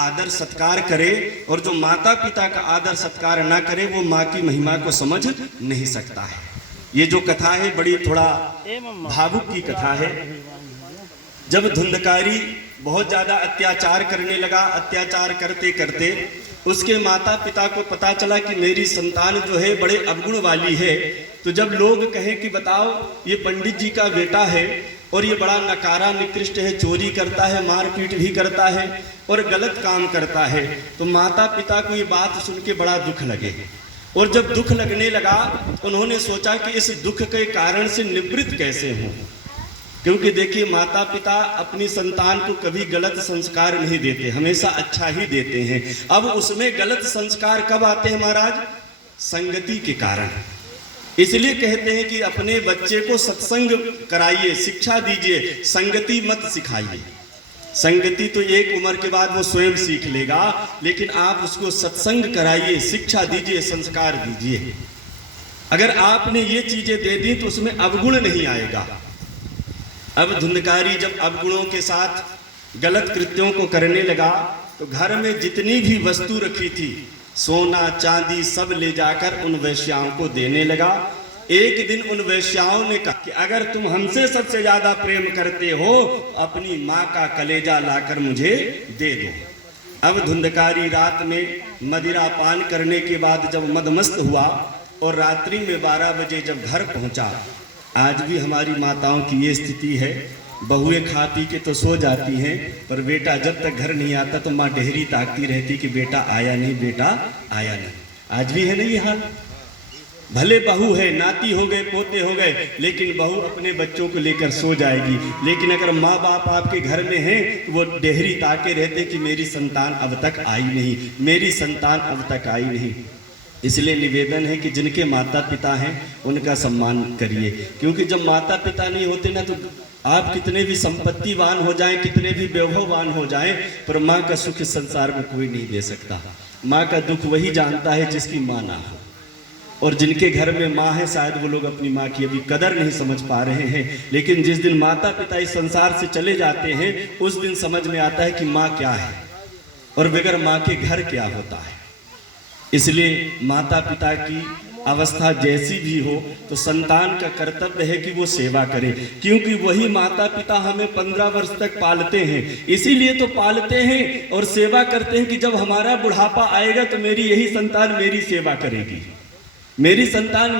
आदर सत्कार करे, और जो माता पिता का आदर सत्कार ना करे वो माँ की महिमा को समझ नहीं सकता है। ये जो कथा है बड़ी थोड़ा भावुक की कथा है। जब धुंधकारी बहुत ज़्यादा अत्याचार करने लगा, अत्याचार करते करते उसके माता पिता को पता चला कि मेरी संतान जो है बड़े अवगुण वाली है, तो जब लोग कहें कि बताओ ये पंडित जी का बेटा है और ये बड़ा नकारा निकृष्ट है, चोरी करता है, मारपीट भी करता है और गलत काम करता है, तो माता पिता को ये बात सुन के बड़ा दुख लगे। और जब दुख लगने लगा उन्होंने सोचा कि इस दुख के कारण से निवृत्त कैसे हों, क्योंकि देखिए माता पिता अपनी संतान को कभी गलत संस्कार नहीं देते, हमेशा अच्छा ही देते हैं। अब उसमें गलत संस्कार कब आते हैं महाराज? संगति के कारण। इसलिए कहते हैं कि अपने बच्चे को सत्संग कराइए, शिक्षा दीजिए, संगति मत सिखाइए। संगति तो एक उम्र के बाद वो स्वयं सीख लेगा, लेकिन आप उसको सत्संग कराइए, शिक्षा दीजिए, संस्कार दीजिए। अगर आपने ये चीजें दे दी तो उसमें अवगुण नहीं आएगा। अब धुंधकारी जब अवगुणों के साथ गलत कृत्यों को करने लगा तो घर में जितनी भी वस्तु रखी थी, सोना चांदी सब ले जाकर उन वेश्याओं को देने लगा। एक दिन उन वेश्याओं ने कहा कि अगर तुम हमसे सबसे ज्यादा प्रेम करते हो अपनी माँ का कलेजा लाकर मुझे दे दो। अब धुंधकारी रात में मदिरा पान करने के बाद जब मदमस्त हुआ और रात्रि में 12 बजे जब घर पहुंचा, आज भी हमारी माताओं की ये स्थिति है, बहुएं खा पी के तो सो जाती हैं, पर बेटा जब तक घर नहीं आता तो माँ डेहरी ताकती रहती कि बेटा आया नहीं, बेटा आया नहीं। आज भी है नहीं हाल? भले बहू है, नाती हो गए, पोते हो गए, लेकिन बहू अपने बच्चों को लेकर सो जाएगी। लेकिन अगर माँ बाप आपके घर में हैं तो वो डेहरी ताके रहते कि मेरी संतान अब तक आई नहीं, मेरी संतान अब तक आई नहीं। इसलिए निवेदन है कि जिनके माता पिता हैं उनका सम्मान करिए, क्योंकि जब माता पिता नहीं होते ना तो आप कितने भी संपत्तिवान हो जाएं, कितने भी वैभववान हो जाएं, पर माँ का सुख इस संसार में कोई नहीं दे सकता। माँ का दुख वही जानता है जिसकी माँ ना हो, और जिनके घर में माँ है शायद वो लोग अपनी माँ की अभी कदर नहीं समझ पा रहे हैं। लेकिन जिस दिन माता पिता इस संसार से चले जाते हैं उस दिन समझ में आता है कि माँ क्या है और बगैर माँ के घर क्या होता है। इसलिए माता पिता की अवस्था जैसी भी हो तो संतान का कर्तव्य है कि वो सेवा करे, क्योंकि वही माता पिता हमें 15 वर्ष तक पालते हैं। इसीलिए तो पालते हैं और सेवा करते हैं कि जब हमारा बुढ़ापा आएगा तो मेरी यही संतान मेरी सेवा करेगी, मेरी संतान